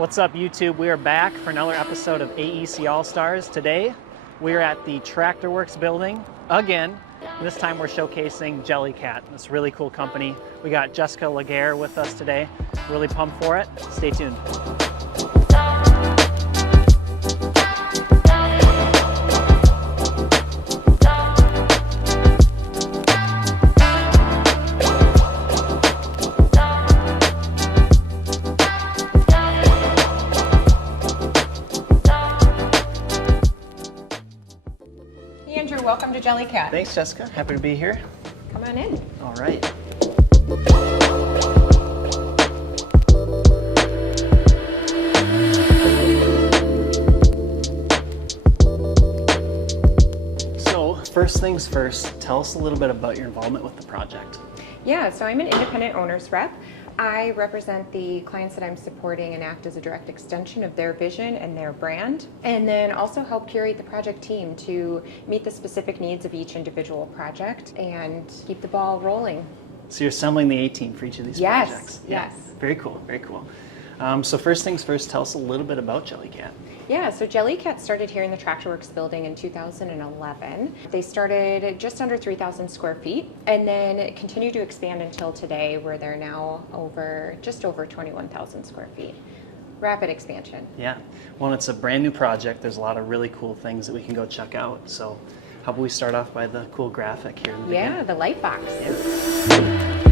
What's up, YouTube? We are back for another episode of AEC All-Stars. Today, we are at the TractorWorks building again. This time we're showcasing JellyCat, this really cool company. We got Jessica LeGare with us today. Really pumped for it. Stay tuned. Andrew, welcome to JellyCat. Thanks, Jessica. Happy to be here. Come on in. All right. So, first things first, tell us a little bit about your involvement with the project. Yeah, so I'm an independent owners rep. I represent the clients that I'm supporting and act as a direct extension of their vision and their brand, and then also help curate the project team to meet the specific needs of each individual project and keep the ball rolling. So you're assembling the A-team for each of these projects? Yes. Very cool, very cool. So first things first, tell us a little bit about JellyCat. Yeah, so JellyCat started here in the TractorWorks building in 2011. They started just under 3,000 square feet and then continued to expand until today, where they're now just over 21,000 square feet. Rapid expansion. Yeah, well, it's a brand new project. There's a lot of really cool things that we can go check out. So how about we start off by the cool graphic here in the beginning? Yeah, the light box. Yeah.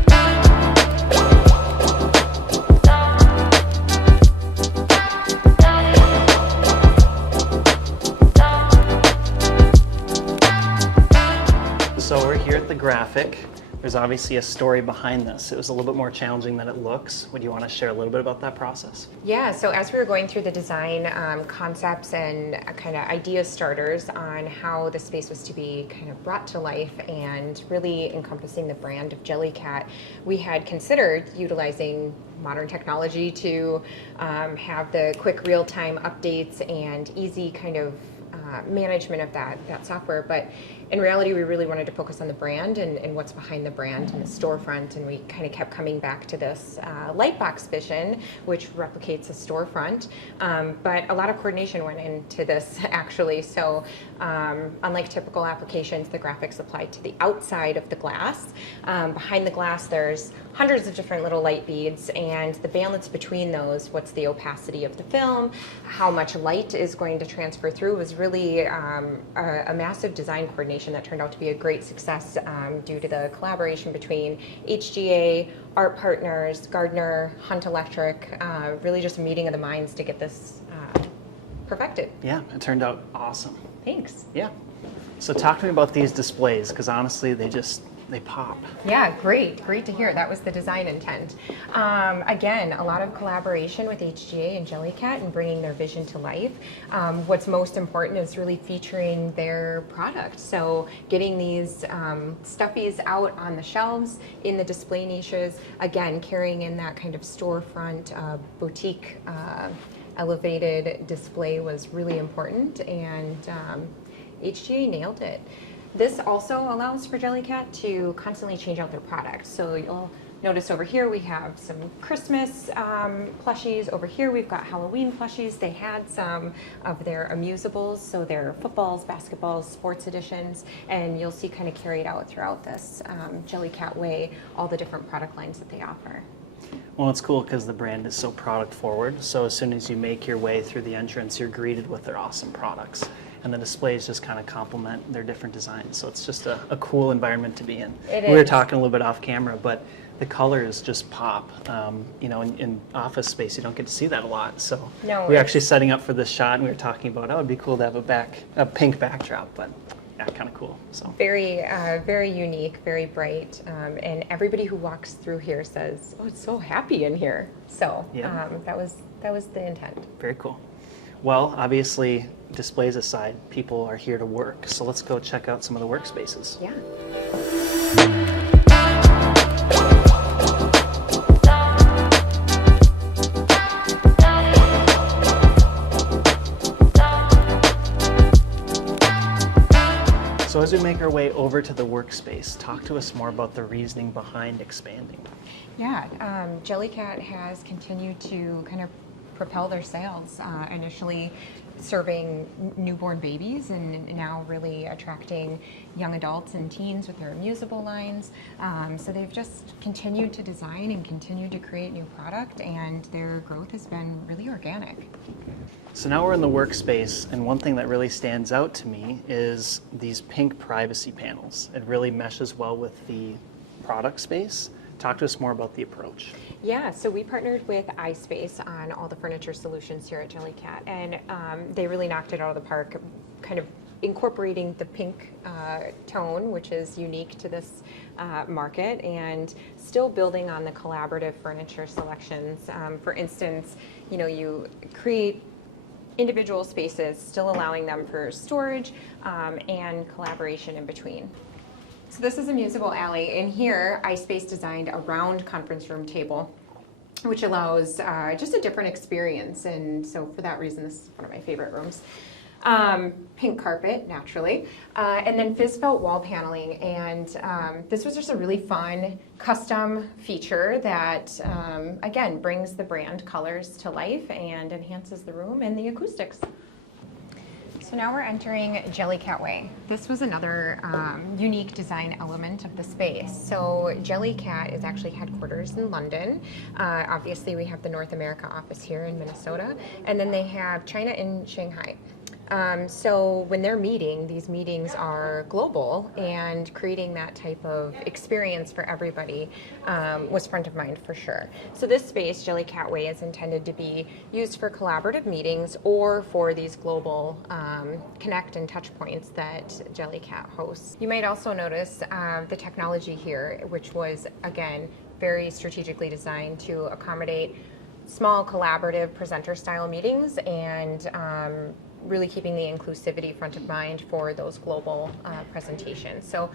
So we're here at the graphic. There's obviously a story behind this. It was a little bit more challenging than it looks. Would you want to share a little bit about that process? Yeah, so as we were going through the design concepts and kind of idea starters on how the space was to be kind of brought to life and really encompassing the brand of JellyCat, we had considered utilizing modern technology to have the quick real-time updates and easy kind of management of that software. But in reality, we really wanted to focus on the brand and what's behind the brand and the storefront, and we kind of kept coming back to this lightbox vision, which replicates a storefront. But a lot of coordination went into this, actually. So unlike typical applications, the graphics apply to the outside of the glass. Behind the glass, there's hundreds of different little light beads, and the balance between those, what's the opacity of the film, how much light is going to transfer through, was really a massive design coordination that turned out to be a great success due to the collaboration between HGA, art partners, Gardner, Hunt Electric, really just a meeting of the minds to get this perfected. Yeah, it turned out awesome. Thanks. Yeah. So talk to me about these displays, because honestly, they pop. Yeah, great to hear. That was the design intent. Again, a lot of collaboration with HGA and JellyCat and bringing their vision to life. What's most important is really featuring their product. So getting these stuffies out on the shelves, in the display niches, again, carrying in that kind of storefront, boutique, elevated display was really important, and HGA nailed it. This also allows for JellyCat to constantly change out their products. So you'll notice over here we have some Christmas plushies. Over here we've got Halloween plushies. They had some of their amusables, so their footballs, basketballs, sports editions, and you'll see kind of carried out throughout this JellyCat Way all the different product lines that they offer. Well, it's cool because the brand is so product forward. So as soon as you make your way through the entrance, you're greeted with their awesome products. And the displays just kind of complement their different designs. So it's just a cool environment to be in. We were talking a little bit off camera, but the colors just pop. You know, in office space, you don't get to see that a lot. So no, we were actually setting up for this shot, and we were talking about, oh, it'd be cool to have a pink backdrop, but yeah, kind of cool. So very unique, very bright, and everybody who walks through here says, "Oh, it's so happy in here." So yeah. that was the intent. Very cool. Well, obviously, displays aside, people are here to work. So let's go check out some of the workspaces. Yeah. So as we make our way over to the workspace, talk to us more about the reasoning behind expanding. Yeah, JellyCat has continued to kind of propel their sales. Initially serving newborn babies and now really attracting young adults and teens with their reusable lines. So they've just continued to design and continued to create new product, and their growth has been really organic. So now we're in the workspace, and one thing that really stands out to me is these pink privacy panels. It really meshes well with the product space. Talk to us more about the approach. Yeah, so we partnered with iSpace on all the furniture solutions here at JellyCat, and they really knocked it out of the park, kind of incorporating the pink tone, which is unique to this market, and still building on the collaborative furniture selections. For instance, you create individual spaces, still allowing them for storage and collaboration in between. So this is a Vnzo alley. In here, iSpace designed a round conference room table, which allows just a different experience. And so for that reason, this is one of my favorite rooms. Pink carpet, naturally, and then fizz felt wall paneling. And this was just a really fun custom feature that, again, brings the brand colors to life and enhances the room and the acoustics. So now we're entering JellyCat Way. This was another unique design element of the space. So JellyCat is actually headquarters in London. Obviously, we have the North America office here in Minnesota, and then they have China in Shanghai. So when they're meeting, these meetings are global, and creating that type of experience for everybody was front of mind for sure. So this space, JellyCat Way, is intended to be used for collaborative meetings or for these global connect and touch points that JellyCat hosts. You might also notice the technology here, which was, again, very strategically designed to accommodate small collaborative presenter style meetings and really keeping the inclusivity front of mind for those global presentations. So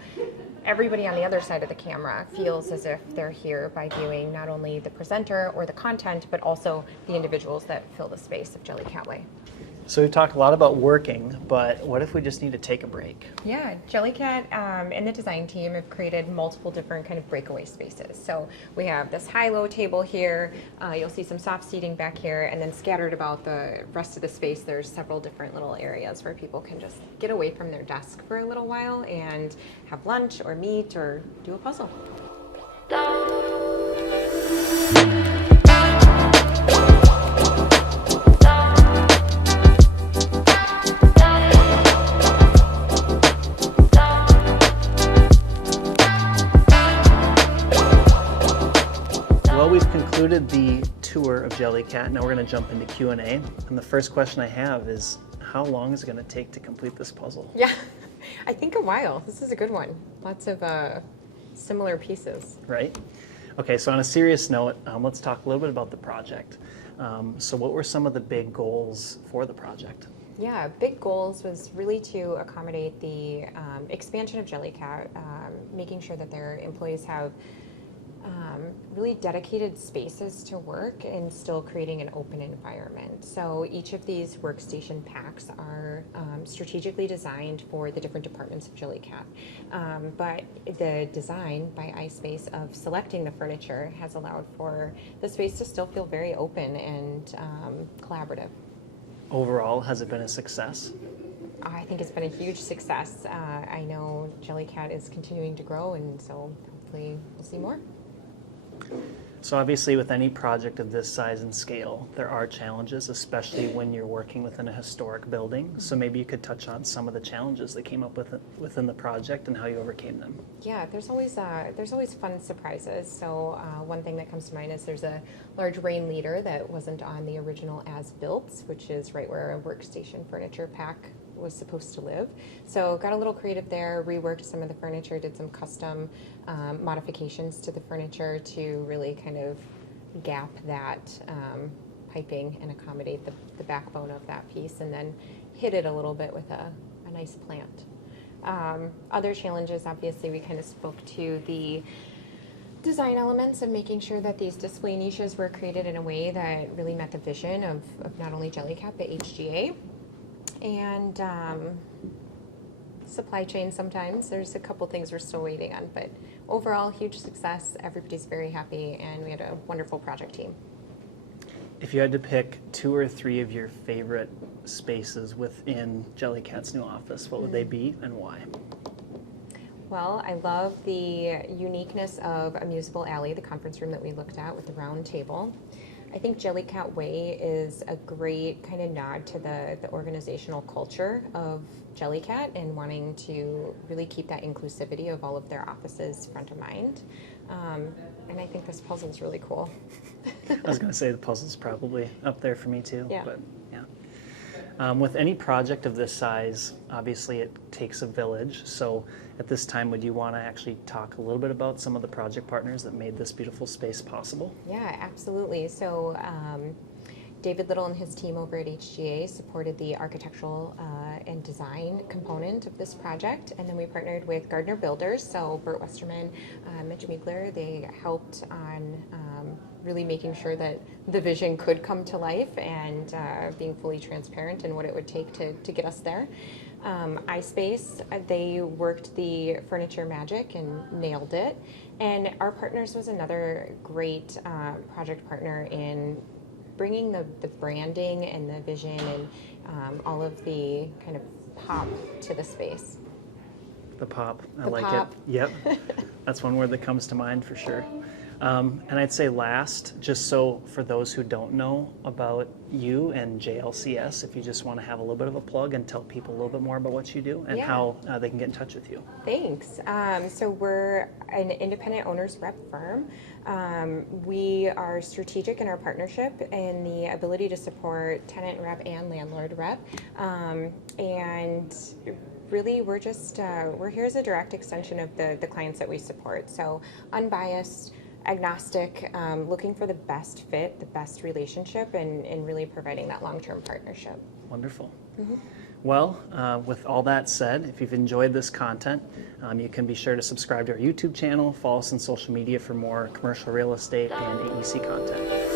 everybody on the other side of the camera feels as if they're here by viewing not only the presenter or the content, but also the individuals that fill the space of JellyCat Way. So we've talked a lot about working, but what if we just need to take a break? Yeah, JellyCat and the design team have created multiple different kind of breakaway spaces. So we have this high-low table here, you'll see some soft seating back here, and then scattered about the rest of the space, there's several different little areas where people can just get away from their desk for a little while and have lunch or meet or do a puzzle. We've concluded the tour of JellyCat. Now we're going to jump into Q&A. And the first question I have is, how long is it going to take to complete this puzzle? Yeah, I think a while. This is a good one. Lots of similar pieces. Right? Okay, so on a serious note, let's talk a little bit about the project. So what were some of the big goals for the project? Yeah, big goals was really to accommodate the expansion of JellyCat, making sure that their employees have really dedicated spaces to work and still creating an open environment. So each of these workstation packs are strategically designed for the different departments of JellyCat. But the design by iSpace of selecting the furniture has allowed for the space to still feel very open and collaborative. Overall, has it been a success? I think it's been a huge success. I know JellyCat is continuing to grow, and so hopefully we'll see more. So obviously with any project of this size and scale, there are challenges, especially when you're working within a historic building. So maybe you could touch on some of the challenges that came up within the project and how you overcame them. Yeah, there's always fun surprises. So one thing that comes to mind is there's a large rain leader that wasn't on the original as-built, which is right where a workstation furniture pack was supposed to live. So got a little creative there, reworked some of the furniture, did some custom modifications to the furniture to really kind of gap that piping and accommodate the backbone of that piece, and then hid it a little bit with a nice plant. Other challenges, obviously, we kind of spoke to the design elements of making sure that these display niches were created in a way that really met the vision of not only JellyCat but HGA. And supply chain sometimes. There's a couple things we're still waiting on, but overall, huge success. Everybody's very happy, and we had a wonderful project team. If you had to pick 2 or 3 of your favorite spaces within JellyCat's new office, what would they be and why? Well, I love the uniqueness of a musable alley, the conference room that we looked at with the round table. I think JellyCat Way is a great kind of nod to the organizational culture of JellyCat and wanting to really keep that inclusivity of all of their offices front of mind. And I think this puzzle is really cool. I was going to say the puzzle's probably up there for me too. Yeah. But yeah. With any project of this size, obviously it takes a village. So at this time, would you want to actually talk a little bit about some of the project partners that made this beautiful space possible? Yeah, absolutely. So David Little and his team over at HGA supported the architectural and design component of this project. And then we partnered with Gardner Builders. So Bert Westerman, Mitch Miegler, they helped on really making sure that the vision could come to life and being fully transparent in what it would take to get us there. iSpace, they worked the furniture magic and nailed it. And Our Partners was another great project partner in bringing the branding and the vision and all of the kind of pop to the space. The pop, I The like pop. it. Yep, that's one word that comes to mind for sure. And I'd say last, just so for those who don't know about you and JLCS, if you just want to have a little bit of a plug and tell people a little bit more about what you do and Yeah. how they can get in touch with you. Thanks. So we're an independent owners rep firm. We are strategic in our partnership and the ability to support tenant rep and landlord rep. And really, we're just we're here as a direct extension of the clients that we support. So unbiased, agnostic, looking for the best fit, the best relationship, and really providing that long-term partnership. Wonderful. Well, with all that said, if you've enjoyed this content, you can be sure to subscribe to our YouTube channel, follow us on social media for more commercial real estate and AEC content.